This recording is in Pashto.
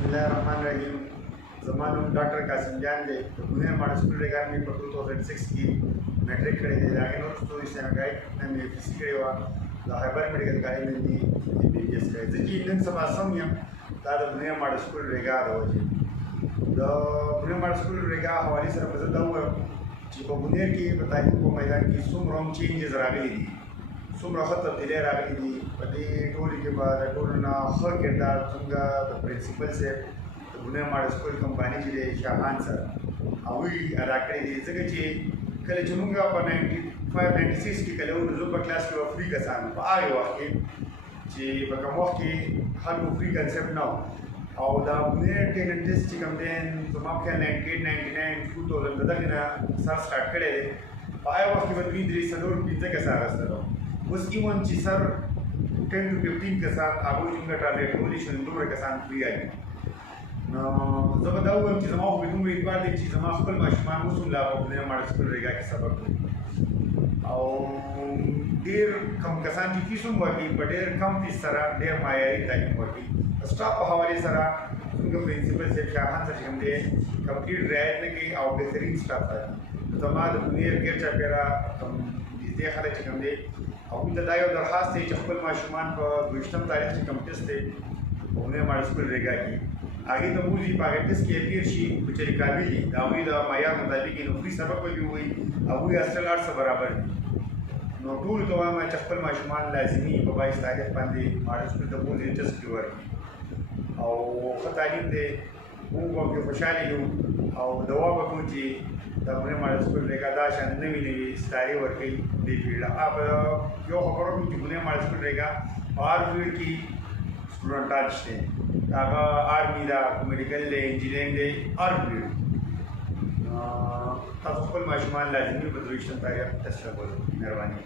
बिस्मिल्लाहिर्रहमानिर्रहीम। ज़मानुम डॉक्टर कासिम जान दे तो बुनिया माडा स्कूल रेगा में पर 2006 की मैट्रिक करे दे लागे नो तो इसे गाइड में फिसी करे वा द हाइबर मेडिकल गाइड में दी एमबीबीएस करे जी इन समा समयम दा बुनिया माडा स्कूल रेगा रोजे द बुनिया माडा स्कूल रेगा हवाले सर बजदा हुआ چې په بنیر کې په تعلیم په میدان کې څومره چینجز راغلي دي څومره ښه تبدیلۍ راغلي دي په دې ټولو کې به د ټولو نه ښه کردار څنګه د پرنسپل صاحب د بنیر ماډل سکول کمپاني چې دی شاهان سر هغوی ادا کړی دي ځکه چې کله چې موږ په 95-96 کې کله وو زه په کلاس کې وو فري کسان په هغې وخت کې چې په کوم وخت کې هلته فري کنسپټ نه او دا بنیر ټیلنټ ټیسټ چې کوم دی زما په خیال 98 99 2000 دغه نه سر سټارټ کړی دی په هغه وخت کې به دوی درې څلور پنځه کسان راغستل اوس ایون چې سر 10 to 15 کسان هغوی چې موږ ټارګېټ کولی شو نو دومره کسان فري آدي نو زه به دا ووایم چې زما خو به دومره اعتبار دی چې زما خپل ماشومان اوس هم لا په بنیر ماډل سکول ریګا کې سبق کوي او ډېر کم کسان چې فیس هم ورکوي په ډېر کم فیس سره ډېر معیاري تعلیم ورکوي سټاف په حوالې سره څنګه پرنسپل صاحب شاهان سره چې کوم دی کمپلیټ رعایت نه کوي او بهترین سټاف ساتي نو زما د بنیر ګیر چاپېره کوم نږدې خلک چې کوم دی هغوی ته دا یو درخواست دی چې خپل ماشومان په 20م تاریخ چې کوم ټسټ دی په بنیر ماډل سکول ریګا کې هغې ته بوځي په هغې ټسټ کې اپیر شي که چېرې قابل دي د هغوی د معیار مطابق یې نو فري سبق به وي وایي هغوی اصل هر برابر دي نو ټولو ته وایم چې خپل ماشومان لازمي په 22 تاریخ باندې ماډل سکول ته بوځي ټسټ کې ورکړي او ښه تعلیم دی موږ به پرې خوشحاله یو او دعا به کوو چې د بنیر ماډل سکول ریګا دا شان نوي نوي ستارې ورکوي دې فیلډ یو خبره کوم چې بنیر ماډل سکول ریګا په هر فیلډ کې سټوډنټان شته هغه آرمي ده میډیکل دی انجینرینګ دی هر فیلډ تاسو خپل ماشومان لازمي په 23 تاریخ ټسټ راکولو مهرباني